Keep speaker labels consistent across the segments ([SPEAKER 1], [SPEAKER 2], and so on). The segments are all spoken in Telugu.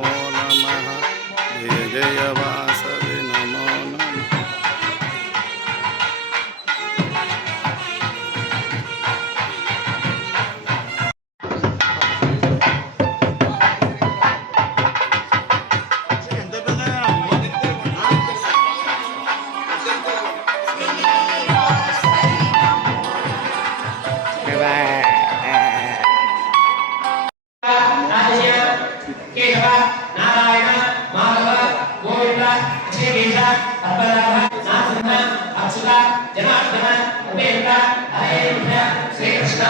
[SPEAKER 1] శ్రీవాసవి నమో నమ జయ జయ
[SPEAKER 2] అక్షయకేశ పద్మనాభ నాథ అచ్యుత జనార్దన ఉపేంద్ర హరే శ్రీకృష్ణ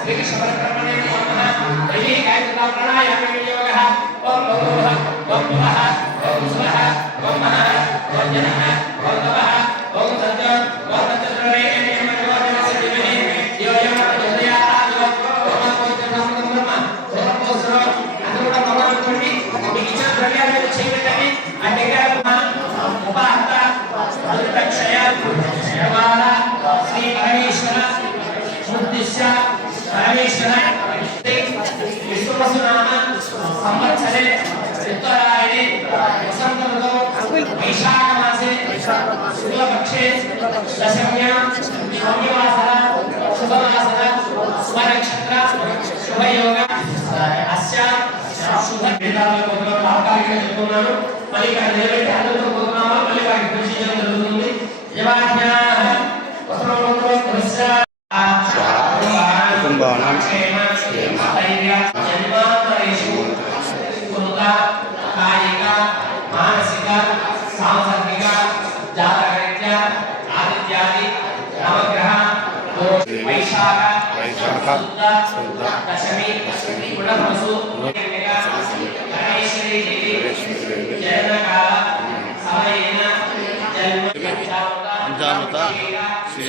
[SPEAKER 2] శ్రీకృష్ణ పరబ్రహ్మణే నమః. హరి గాయత్రి ప్రాణాయామ వినియోగ. ఓం భూః ఓం భువః ఓం స్వః ఓం మహః ఓం జనః ఓం తపః ఓం సత్య ఓం సత్యద్రవే నమః ఓం సత్యమే యోయం యోదయాత్ ఓం పవిత్ర నామం బ్రహ్మ ఓం పోసర అందరూ కూడా భగవంతుడిని మీకు ఇచ్చిన ద్రవ్యాలు మీరు చేయబెట్టండి ఆ దగ్గర ఉపాహత అల్పక్షయ శవాల శ్రీ పరమేశ్వర ఉద్దిశ్య పరమేశ్వర విశ్వవసునామ సంవత్సరే ఉత్తరాయణే వసంత ఋతౌ వైశాఖ మాసే శుక్లపక్షే దశమ్యాం సౌమ్యవాసర శుభవాసర శుభనక్షత్ర శుభయోగ అస్య శుభ వేదాల కొద్దిగా తాత్కాలికంగా చెప్తున్నాను మళ్ళీ ఇక్కడ నిలబెట్టి అందరితో పోతున్నామా మళ్ళీ కృషి చేయడం జరుగుతుంది యవాజ్ఞా కృత కాయిక మానసిక సాంసర్గిక జాతకరీత్య ఆదిత్యాది నవగ్రహ వైశాఖ
[SPEAKER 1] వైశాఖ,
[SPEAKER 2] శుద్ధ దశమి దేవి సమయేన జన్మ
[SPEAKER 1] పంచామృత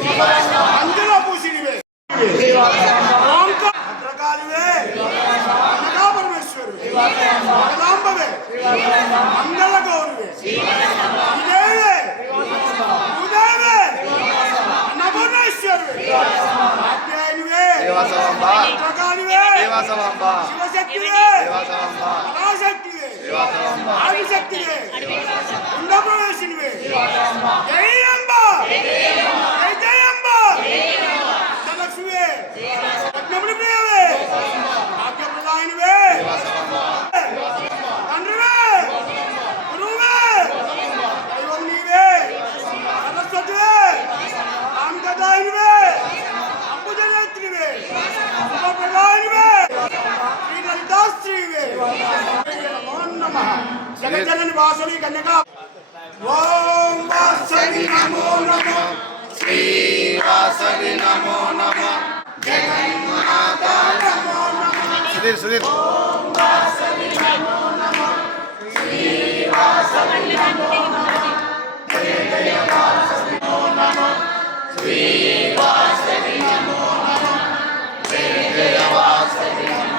[SPEAKER 3] అంజన పూషిణివే భద్రకాళివే. అనగా పరమేశ్వరివే కమలాంబవే మంగళ గౌరవే ఇదేవే భద్రకాళివే. శివశక్తివే. పరాశక్తివే ఆదిశక్తివే. ఉండప్రవేశినివే జై అంబ. జై జై అంబ సలక్ష్మివే యజ్ఞముని ప్రియవే భాగ్యప్రదాయినివే తండ్రివే. గురువే దైవం నీవే. సరస్వతివే రామకదాయినివే అంబుజనేత్రివే శుభప్రదాయినివే. శ్రీ లలితాశ్రీవే నమో నమః జగజ్జనని ఓం వాసవి నమో. శ్రీ
[SPEAKER 1] శ్రీవాసవి నమో నమ. జగన్మాత సుధీర్ సుధీర్.
[SPEAKER 2] వెళ్ళాలంటే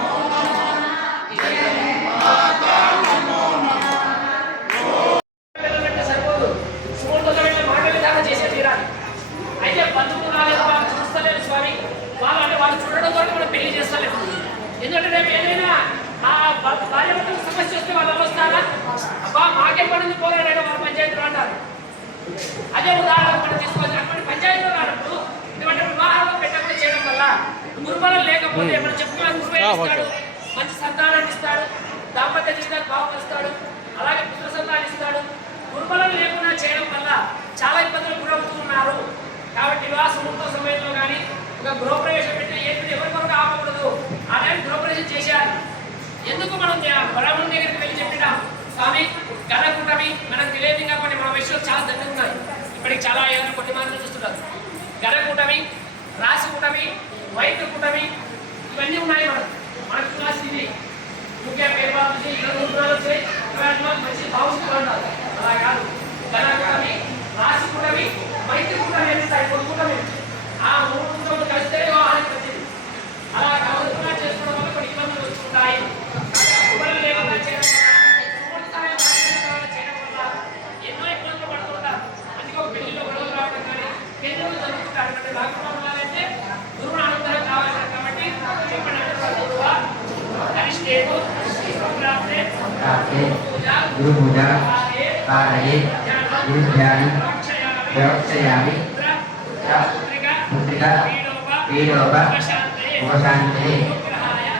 [SPEAKER 2] సమస్య వస్తే వాళ్ళు వస్తారా? అబ్బా మాకే పడింది పోరాడాడు వాళ్ళ పంచాయతీలో అంటారు. అదే ఉదాహరణ మనం తీసుకోవచ్చు అటువంటి పంచాయతీలో రానప్పుడు ఇటువంటి వివాహాలు పెట్టకుండా చేయడం వల్ల గురుబలం లేకపోతే మనం చెప్పుకోవాలి గురువు ఇస్తాడు మంచి సంతానాన్ని ఇస్తాడు దాంపత్య జీవితాన్ని బాగుపరుస్తాడు అలాగే పుత్ర సంతానం ఇస్తాడు. గురుబలం లేకుండా చేయడం వల్ల చాలా ఇబ్బందులు గురవుతున్నారు కాబట్టి వివాహ ముహూర్త సమయంలో కానీ ఒక గృహప్రవేశం పెట్టిన ఏంటి ఎవరి కొరకు ఆపకూడదు? ఆ టైం గృహప్రవేశం చేశారు ఎందుకు మనం దే- దగ్గరికి వెళ్ళి చెప్పినాం? స్వామి గణకూటమి మనకు తెలియదు కాబట్టి మన విషయంలో చాలా దగ్గర ఉన్నాయి. ఇప్పటికి చాలా ఏళ్ళు కొన్ని మంది చూస్తున్నారు. గణకూటమి రాశి కూటమి వైద్య కూటమి ఇవన్నీ ఉన్నాయి మనం మనకు రాసింది ఇది ముఖ్య పేపర్ ఇరవై మూడు వచ్చాయి. మంచి భావిస్తూ ఉండాలి అలా కాదు. గణకూటమి రాశి కూటమి వైద్య కూటమి అనేసి కొన్ని కూటమి ఆ మూడు కూటములు కలిస్తే వివాహానికి వచ్చింది అలా కాకుండా చేసుకోవడం వల్ల కొన్ని ఇబ్బందులు వస్తుంటాయి కుటుంబాలు లేకుండా చేయడం వల్ల, సుమూర్త సమయం లేకుండా చేయడం వల్ల ఎన్నో ఇబ్బందులు పడుతుంటారు అందుకే ఒక పెళ్ళిలో గొడవలు రావడం కేంద్రంలో జరుగుతుంది కాబట్టి రాకుండా ఉండాలంటే గురువును అనుగ్రహం కావాలి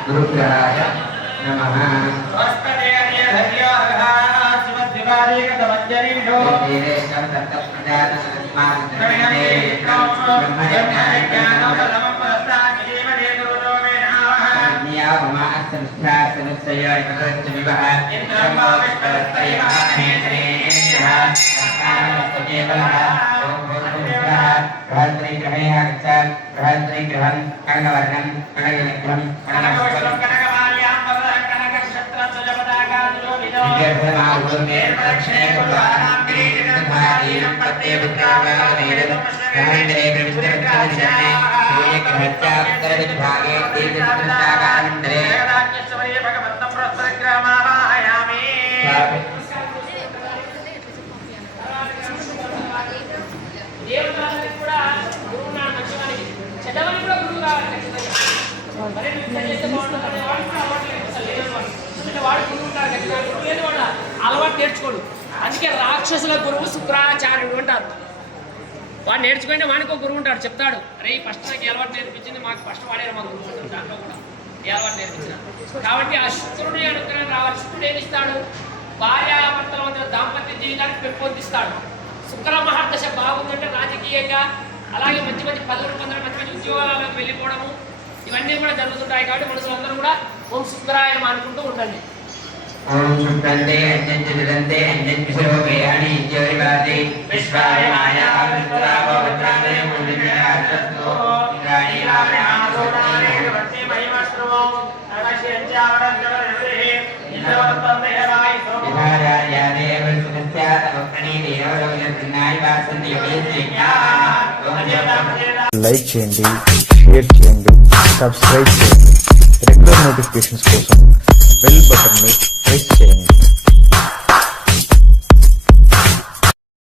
[SPEAKER 4] గురుగ్రహాయ
[SPEAKER 2] నమ கனகவர்ணம்
[SPEAKER 4] கனகவிளக்கம்
[SPEAKER 2] கனகவசனம்
[SPEAKER 4] கனகமாலியாம்
[SPEAKER 2] பவரம்
[SPEAKER 4] கனகசத்ர
[SPEAKER 2] சுஜபதாகா
[SPEAKER 4] துலோ விதோ விதேசனா உருமே பிரக்ஷே குல்வாராம் संस्थासनस्य एकत्रविवः बृहन्त्रिग्रहे आगच्छ बृहन्त्रिग्रहं कनकवर्णं कनकग्रहं कनकवस्त्रं
[SPEAKER 2] దేవతలకి కూడా గురువు నా మంచివానికి చెడ్డవానికి కూడా గురువు కావాలి ఖచ్చితంగా మరి నువ్వు ఇట్లా చేస్తే బాగుంటుంది అనే వాడు కూడా అలవాటు లేదు అసలు లేని వాడు ఎందుకంటే వాడు గురువు ఉంటారు ఖచ్చితంగా గురువు లేని వాడు అలవాటు నేర్చుకోడు అందుకే రాక్షసుల గురువు శుక్రాచార్యుడు అంటారు. వాడు నేర్చుకుంటే వానికి ఒక గురువు ఉంటాడు చెప్తాడు. అరే ఫస్ట్ నాకు అలవాటు నేర్పించింది మాకు ఫస్ట్ మా గురువు ఉంటాడు దాంట్లో కూడా. అలవాటు నేర్పించిన. కాబట్టి ఆ శుక్రుడి అనుగ్రహం రావాలి. శుక్రుడు ఏమి ఇస్తాడు భార్యాభర్తల మధ్య దాంపత్య జీవితాన్ని పెంపొందిస్తాడు. శుక్ర మహర్దశ బాగుందంటే రాజకీయంగా అలాగే మంచి మంచి పదవులు పొందడం మంచి మంచి ఉద్యోగాలకు వెళ్ళిపోవడము ఇవన్నీ కూడా జరుగుతుంటాయి. కాబట్టి మనుషులందరూ కూడా ఓం శుక్రాయనం అనుకుంటూ ఉండండి.
[SPEAKER 4] ఓం శుక్రంతే అంజంచలిదంతే ఇంజోరి ఇత్యోరివాది విశ్వాయ మాయా విశ్వరామో వజ్రాదే ఇంద్రాణి
[SPEAKER 5] లైక్ చేయండి షేర్ చేయండి సబ్స్క్రైబ్ చేయండి. రెగ్యులర్ నోటిఫికేషన్స్ కోసం Bill button ni press cheyandi